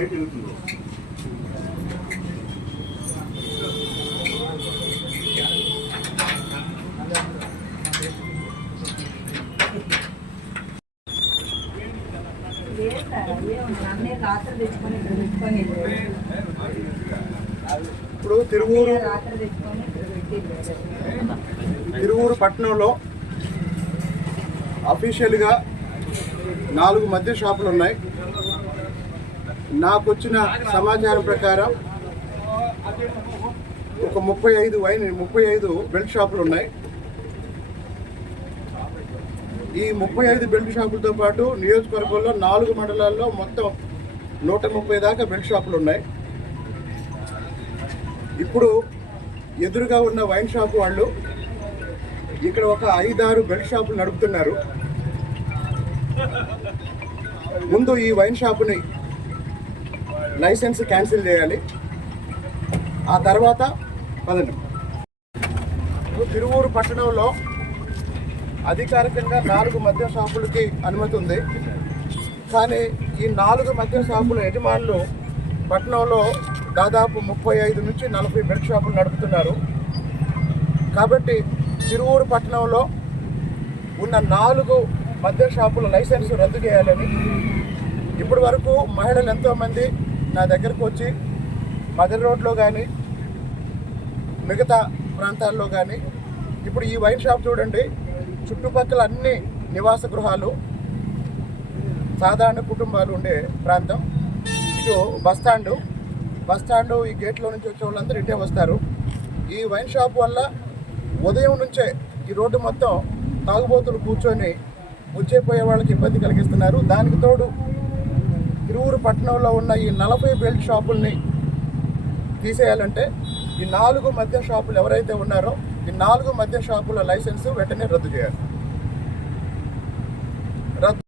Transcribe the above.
ఇప్పుడు తిరువూరు పట్టణంలో అఫీషియల్గా 4 మద్య షాపులు ఉన్నాయి. నాకు వచ్చిన సమాచారం ప్రకారం ఒక 35 బెల్ట్ షాపులు ఉన్నాయి. ఈ 35 బెల్ట్ షాపులతో పాటు నియోజకవర్గంలో 4 మండలాల్లో మొత్తం 130 దాకా బెల్ట్ షాపులు ఉన్నాయి. ఇప్పుడు ఎదురుగా ఉన్న వైన్ షాప్ వాళ్ళు ఇక్కడ ఒక 5-6 బెల్ట్ షాపులు నడుపుతున్నారు. ముందు ఈ వైన్ షాపుని లైసెన్స్ క్యాన్సిల్ చేయాలి. ఆ తర్వాత పదండి. తిరువూరు పట్టణంలో అధికారికంగా 4 మద్య షాపులకి అనుమతి ఉంది. కానీ ఈ 4 మద్య షాపుల యజమానులు పట్టణంలో దాదాపు 35 నుంచి 40 బెల్ట్ షాపులు నడుపుతున్నారు. కాబట్టి తిరువూరు పట్టణంలో ఉన్న 4 మద్య షాపుల లైసెన్స్ రద్దు చేయాలని ఇప్పటి వరకు మహిళలు ఎంతోమంది నా దగ్గరకు వచ్చి మదర్ రోడ్లో కానీ మిగతా ప్రాంతాల్లో కానీ, ఇప్పుడు ఈ వైన్ షాప్ చూడండి, చుట్టుపక్కల అన్ని నివాస గృహాలు, సాధారణ కుటుంబాలు ఉండే ప్రాంతం. ఇటు బస్టాండు ఈ గేట్లో నుంచి వచ్చే వాళ్ళందరూ ఇటే వస్తారు. ఈ వైన్ షాప్ వల్ల ఉదయం నుంచే ఈ రోడ్డు మొత్తం తాగుబోతులు కూర్చొని వచ్చేపోయే వాళ్ళకి ఇబ్బంది కలిగిస్తున్నారు. దానికి తోడు తిరువూరు పట్టణంలో ఉన్న ఈ 40 బెల్ట్ షాపుల్ని తీసేయాలంటే ఈ 4 మద్య షాపులు ఎవరైతే ఉన్నారో ఈ 4 మద్య షాపుల లైసెన్స్ వెంటనే రద్దు చేయాలి.